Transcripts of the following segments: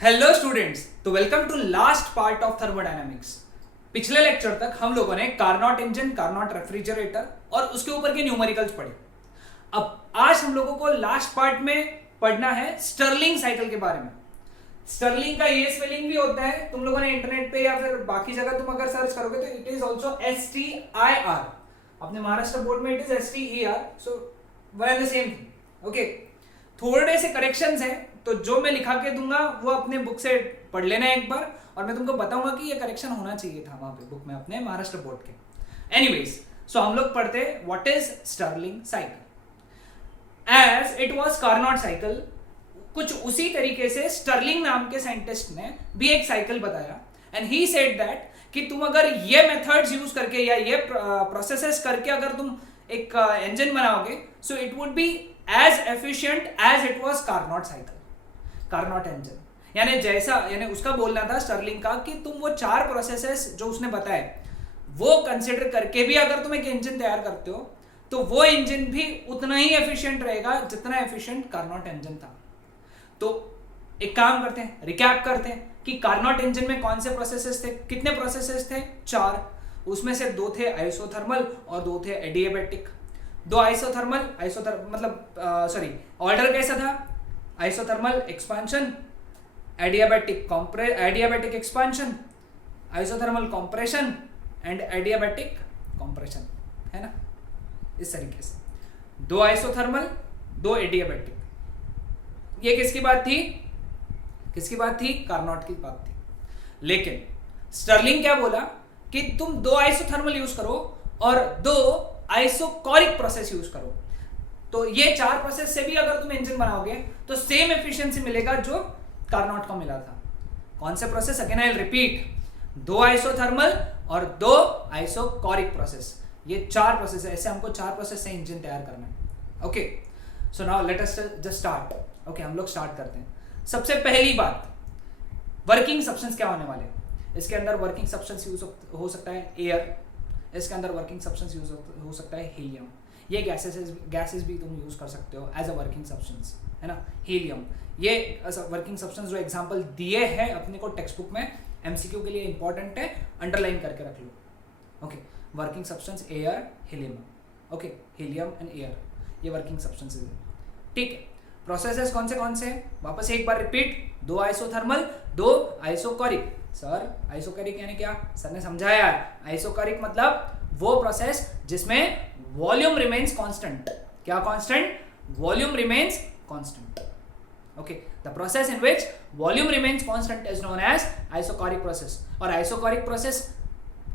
Hello students, तो welcome to last part of thermodynamics. पिछले lecture तक हम लोगों ने कार्नोट इंजन, कार्नोट रेफ्रिजरेटर और उसके ऊपर के न्यूमेरिकल्स पढ़े। अब आज हम लोगों को लास्ट पार्ट में पढ़ना है स्टर्लिंग साइकिल के बारे में। स्टर्लिंग का ये स्पेलिंग भी होता है, तुम लोगों ने इंटरनेट पे या फिर बाकी जगह तुम अगर सर्च करोगे तो इट इज ऑल्सो STIR। अपने महाराष्ट्र बोर्ड में it is STER, so one and the same thing. Okay, थोड़े से करेक्शंस हैं, तो जो मैं लिखा के दूंगा वो अपने बुक से पढ़ लेना एक बार, और मैं तुमको बताऊंगा कि ये करेक्शन होना चाहिए था वहां पे बुक में अपने महाराष्ट्र बोर्ड के। एनीवेज, सो हम लोग पढ़ते what is Stirling cycle. As it was Carnot cycle, कुछ उसी तरीके से स्टर्लिंग नाम के साइंटिस्ट ने भी एक साइकिल बताया, एंड ही सेड दैट कि तुम अगर ये मेथड्स यूज करके या ये प्रोसेसेस करके अगर तुम एक इंजन बनाओगे, so it would be as efficient as it was Carnot cycle, Carnot engine. यानी उसका बोलना था स्टर्लिंग का कि तुम वो चार प्रोसेसेस जो उसने बताए वो कंसिडर करके भी अगर तुम एक इंजन तैयार करते हो तो वो इंजन भी उतना ही एफिशिएंट रहेगा जितना एफिशिएंट कार्नोट इंजन था। तो एक काम करते हैं, रिकैप करते हैं कि कार्नोट इंजन में कौन से प्रोसेसेस थे। कितने प्रोसेसेस थे? 4। उसमें से 2 थे आइसोथर्मल और 2 थे एडियाबैटिक। 2 आइसोथर्मल ऑर्डर कैसा था? Isothermal expansion, adiabatic expansion, isothermal compression and adiabatic compression, है ना? इस तरीके से 2 आइसोथर्मल, 2 एडियाबैटिक। ये किसकी बात थी? कार्नोट की बात थी। लेकिन स्टर्लिंग क्या बोला कि तुम 2 आइसोथर्मल यूज करो और 2 आइसोकोरिक प्रोसेस यूज करो। तो ये 4 प्रोसेस से भी अगर तुम इंजन बनाओगे तो सेम एफिशिएंसी मिलेगा जो कार्नोट को मिला था। कौन से process? Again I will repeat, 2 isothermal और 2 आइसोकोरिक प्रोसेस। ये 4 प्रोसेस है, ऐसे हमको 4 प्रोसेस से इंजन तैयार करना है। Okay, so now let us just start. Okay, हम लोग स्टार्ट करते हैं। सबसे पहली बात, वर्किंग सब्सटेंस क्या होने वाले हैं। इसके अंदर वर्किंग सब्सटेंस यूज हो सकता है एयर, इसके अंदर वर्किंग सब्सटेंस यूज हो सकता है हीलियम। ये गैसेस भी तुम यूज कर सकते हो एज अ वर्किंग सब्सटेंस, है ना? हीलियम ये वर्किंग सब्सटेंस जो एग्जांपल दिए हैं अपने को टेक्स्ट बुक में, एमसीक्यू के लिए इंपॉर्टेंट है, अंडरलाइन करके रख लो। Okay, working substance air, helium. Okay, helium and air, ये वर्किंग सब्सटेंसेस है। ठीक है, प्रोसेसेस कौन से हैं? वापस एक बार repeat, 2 isothermal, 2 isochoric. Sir isochoric यानी क्या? सर ने समझाया है। आइसोकोरिक मतलब वो प्रोसेस जिसमें वॉल्यूम रिमेन्स कांस्टेंट। क्या constant? Volume remains constant. Okay, the process in which volume remains constant is known as isochoric process. और आइसोकोरिक प्रोसेस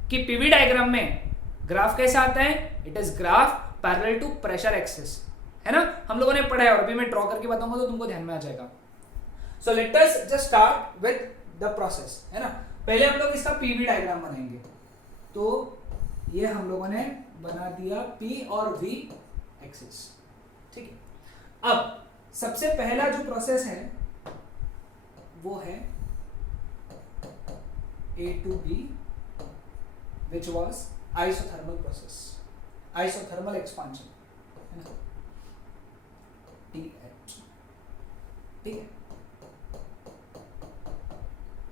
की पीवी डायग्राम में ग्राफ कैसा आता है? It is graph parallel to pressure axis, है ना? हम लोगों ने पढ़ा है और अभी मैं ड्रॉ करके बताऊंगा तो तुमको ध्यान में आ जाएगा। So let us just start with the process, है ना? पहले हम लोग इसका पीवी डायग्राम बनाएंगे। तो ये हम लोगों ने बना दिया पी और वी एक्सिस। ठीक है, अब सबसे पहला जो प्रोसेस है वो है A to B, which was isothermal process, isothermal expansion, है ना? TH, ठीक है।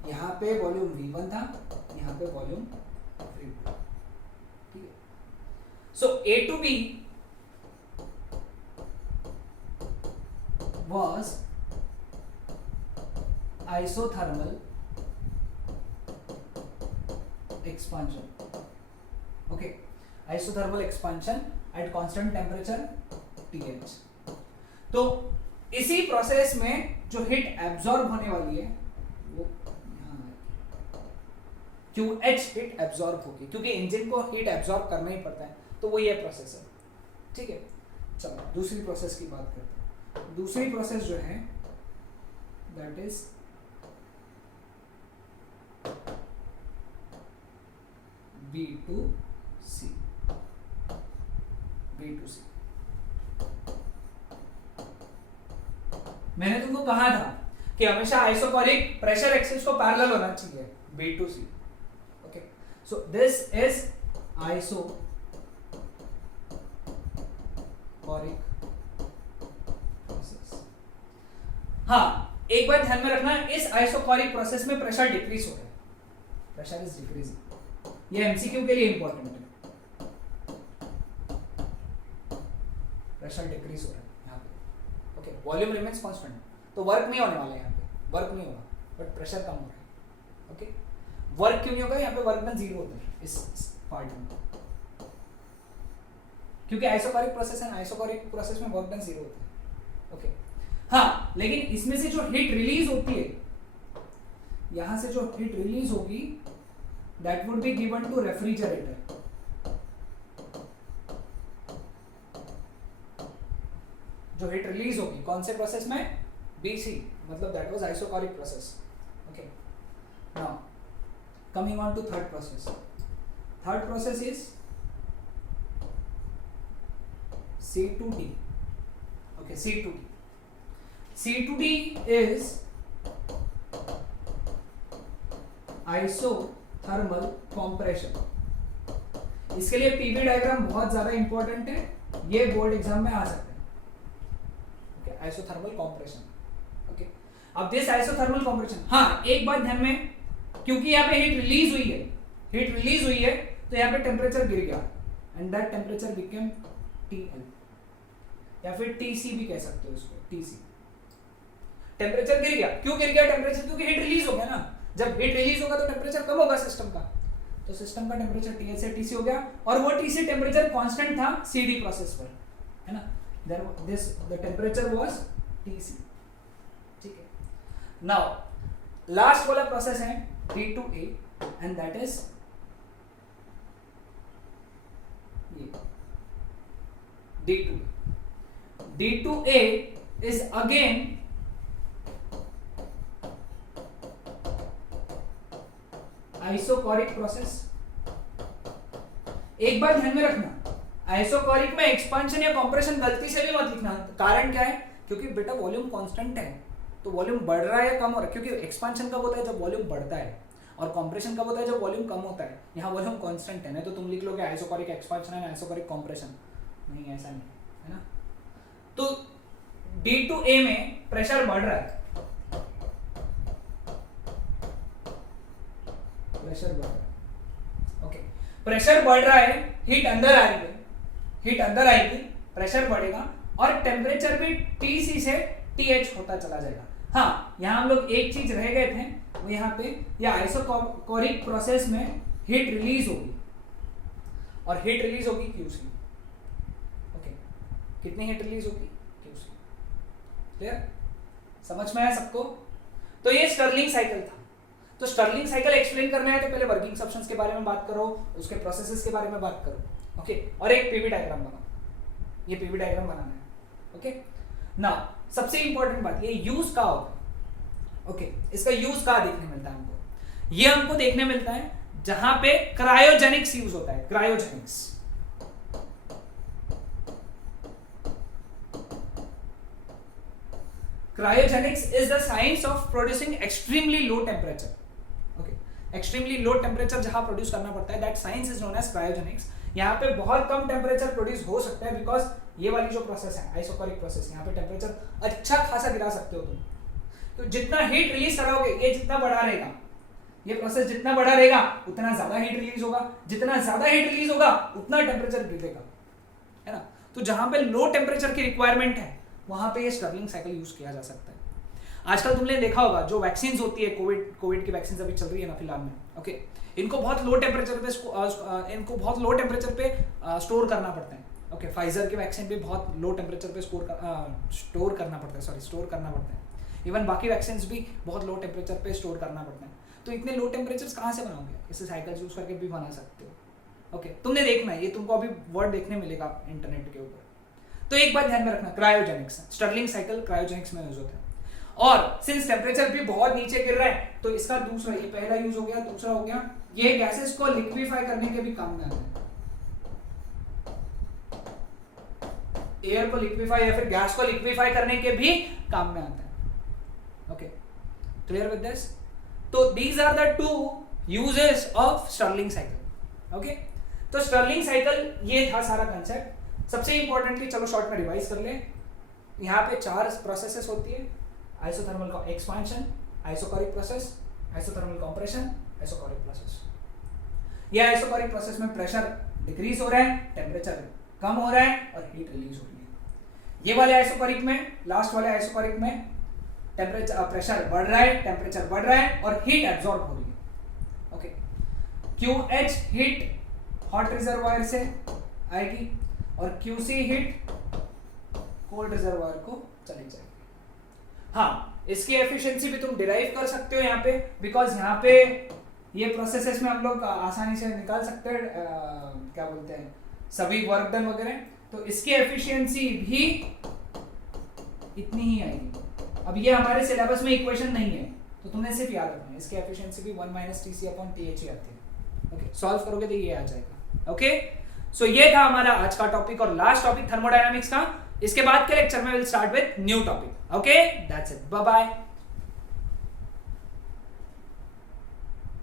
यहां पे वॉल्यूम V1 था, यहां पे वॉल्यूम V2, ठीक है। सो A to B was isothermal expansion. Okay, isothermal expansion at constant temperature TH. तो इसी प्रोसेस में जो हीट एब्जॉर्ब होने वाली है वो QH हीट एब्जॉर्ब होगी, क्योंकि इंजन को हीट एब्जॉर्ब करना ही पड़ता है, तो वो ये प्रोसेस है। ठीक है, चलो दूसरी प्रोसेस की बात करते हैं। दूसरी प्रोसेस जो है दैट इज B2C। मैंने तुमको कहा था कि हमेशा आइसोकोरिक प्रेशर एक्सिस को पैरेलल होना चाहिए, B2C। Okay, so this is isochoric process. हाँ, एक बात ध्यान में रखना, इस आइसोकोरिक प्रोसेस में प्रेशर डिक्रीज हो रहा है, प्रेशर इज डिक्रीजिंग। ये एमसीक्यू के लिए इंपॉर्टेंट है, प्रेशर डिक्रीज हो रहा है यहाँ पे। ओके, वॉल्यूम रिमेन्स कांस्टेंट, तो वर्क नहीं होने वाला है यहाँ पे, वर्क नहीं होगा, बट प्रेशर कम हो रहा है। ओके, वर्क क्यों नहीं होगा यहाँ पे, वर्क डन जीरो होता है इस पार्ट में, क्योंकि आइसोकोरिक प्रोसेस है, आइसोकोरिक प्रोसेस में वर्क डन जीरो होता है। ओके, हाँ, लेकिन इसमें से जो हीट रिलीज होती है, यहां से जो हीट रिलीज होगी that would be given to refrigerator. जो हीट रिलीज होगी कौन से प्रोसेस में, बीसी, मतलब that was isochoric process. Okay, now coming on to third process. Third process is C2D. Okay, C2D. C2D is isothermal compression. इसके लिए PV diagram बहुत ज्यादा इंपॉर्टेंट है, ये बोर्ड एग्जाम में आ सकते हैं। Okay, isothermal compression. ओके, अब दिस आइसोथर्मल कॉम्प्रेशन, हाँ एक बात ध्यान में, क्योंकि यहाँ पे हीट रिलीज हुई है, हीट रिलीज हुई है तो यहाँ पे टेम्परेचर गिर गया and that temperature became TL या फिर TC भी कह सकते हो इसको, TC। टेम्परेचर गिर गया, क्यों गिर गया टेम्परेचर, क्योंकि हीट रिलीज हो गया ना। जब हीट रिलीज होगा तो टेम्परेचर कम होगा सिस्टम का, तो सिस्टम का टेम्परेचर TL से TC हो गया, और वो TC टेम्परेचर कांस्टेंट था CD प्रोसेस पर, है ना। द टेम्परेचर वाज TC, ठीक है। नाउ लास्ट वाला प्रोसेस है D2A एंड दैट इज ये D2A. D2A is again isochoric process. एक बात ध्यान में रखना, आइसोकोरिक में एक्सपांशन या कंप्रेशन गलती से भी मत लिखना। कारण क्या है, क्योंकि बेटा वॉल्यूम कांस्टेंट है, तो वॉल्यूम बढ़ रहा है या कम हो रहा है, क्योंकि एक्सपांशन कब होता है जब वॉल्यूम बढ़ता है, और कंप्रेशन कब होता है जब वॉल्यूम कम होता है। यहाँ वॉल्यूम कांस्टेंट है, नहीं तो तुम लिख लोगे isochoric expansion and isochoric compression, नहीं ऐसा नहीं है ना। तो D2A में प्रेशर बढ़ रहा है, प्रेशर बढ़ रहा है। ओके, प्रेशर बढ़ रहा है, हीट अंदर आ रही है, हीट अंदर आएगी, प्रेशर बढ़ेगा और टेम्परेचर भी TC से TH होता चला जाएगा। हाँ, यहाँ हम लोग एक चीज रह गए थे, वो यहाँ पे या आइसोकोरिक प्रोसेस में हीट रिलीज होगी, और हीट रिलीज होगी QC। ओके, कितनी हीट रिलीज होगी QC, क्लियर, समझ में आया सबको। तो ये स्टर्लिंग साइकिल था। तो स्टर्लिंग साइकिल एक्सप्लेन करना है तो पहले वर्किंग सब्सटेंस के बारे में बात करो, उसके प्रोसेसेस के बारे में बात करो। ओके, और एक पीवी डायग्राम बनाओ, ये पीवी डायग्राम बनाना है। ओके, नाउ सबसे इंपॉर्टेंट बात, ये यूज का होगा। ओके, इसका यूज कहाँ देखने मिलता है हमको, ये हमको देखने मिलता है जहां पे क्रायोजेनिक्स यूज होता है। Cryogenics, cryogenics is the science of producing extremely low temperature. Okay, extremely low temperature जहां प्रोड्यूस करना पड़ता है, that science is known as cryogenics. यहाँ पे बहुत कम टेम्परेचर प्रोड्यूस हो सकता है, बिकॉज ये वाली जो प्रोसेस है आइसोकोरिक प्रोसेस, यहाँ पे टेम्परेचर अच्छा खासा गिरा सकते हो तुम। तो जितना हीट रिलीज कराओगे, ये जितना बढ़ा रहेगा, ये प्रोसेस जितना बढ़ा रहेगा उतना ज्यादा हीट रिलीज होगा, जितना ज्यादा हीट रिलीज होगा उतना टेम्परेचर गिरेगा, है ना। तो जहां पे लो टेम्परेचर की रिक्वायरमेंट है वहां पे ये स्टर्लिंग साइकिल यूज किया जा सकता है। आजकल तुमने देखा होगा जो वैक्सीन होती है, कोविड की वैक्सीन अभी चल रही है ना फिलहाल में, ओके, इनको बहुत लो टेम्परेचर पे स्टोर करना पड़ता है। ओके, फाइजर की वैक्सीन भी बहुत लो टेम्परेचर पे स्टोर करना पड़ता है। इवन बाकी वैक्सीन भी बहुत लो टेम्परेचर पे स्टोर करना पड़ता है। तो इतने लो टेम्परेचर कहाँ से बनाओगे, इसे साइकिल यूज करके भी बना सकते हो। ओके, तुमने देखना है, ये तुमको अभी वर्ड देखने मिलेगा इंटरनेट के ऊपर। तो एक बात ध्यान में रखना, क्रायोजेनिक्स, स्टर्लिंग साइकिल क्रायोजेनिक्स में यूज होता है। और सिंस टेम्परेचर भी बहुत नीचे गिर रहा है, तो इसका दूसरा, ये पहला यूज हो गया, दूसरा हो गया, ये गैसेस को लिक्विफाई करने के भी काम में आता है। एयर को लिक्विफाई या फिर गैस को लिक्विफाई करने के भी काम में आता है। Okay, clear with this. तो these are the two uses of Stirling cycle. Okay, तो स्टर्लिंग साइकिल ये था सारा कंसेप्ट। सबसे इंपॉर्टेंटली चलो शॉर्ट में रिवाइज कर ले। यहाँ पे 4 प्रोसेसेस होती है, isothermal expansion, isochoric process, isothermal compression, isochoric process. ये आइसोकोरिक प्रोसेस में प्रेशर डिक्रीज हो रहा है, टेम्परेचर कम हो रहा है और हीट रिलीज हो रही है। ये वाले आइसोकोरिक में, लास्ट वाले आइसोकोरिक में टेम्परेचर प्रेशर बढ़ रहा है, टेम्परेचर बढ़ रहा है और हीट एब्जॉर्ब हो रही है। Okay, QH heat hot reservoir से आएगी और QC हीट कोल्ड रिजर्वायर को चली जाएगी। हाँ, इसकी एफिशिएंसी भी तुम डिराइव कर सकते हो यहाँ पे, बिकॉज यहाँ पे ये प्रोसेसेस में हम लोग आसानी से निकाल सकते हैं क्या बोलते हैं सभी वर्क डन वगैरह, तो इसकी एफिशिएंसी भी इतनी ही आएगी। अब ये हमारे सिलेबस में इक्वेशन नहीं है तो तुमने सिर्फ याद रखना है, इसकी एफिशिएंसी भी 1 - TC/TH ही आती है। ओके, सॉल्व करोगे तो ये आ जाएगा। ओके, सो ये था हमारा आज का टॉपिक और लास्ट टॉपिक थर्मोडायनामिक्स का। इसके बाद के लेक्चर में will start with new topic. Okay, that's it, bye bye.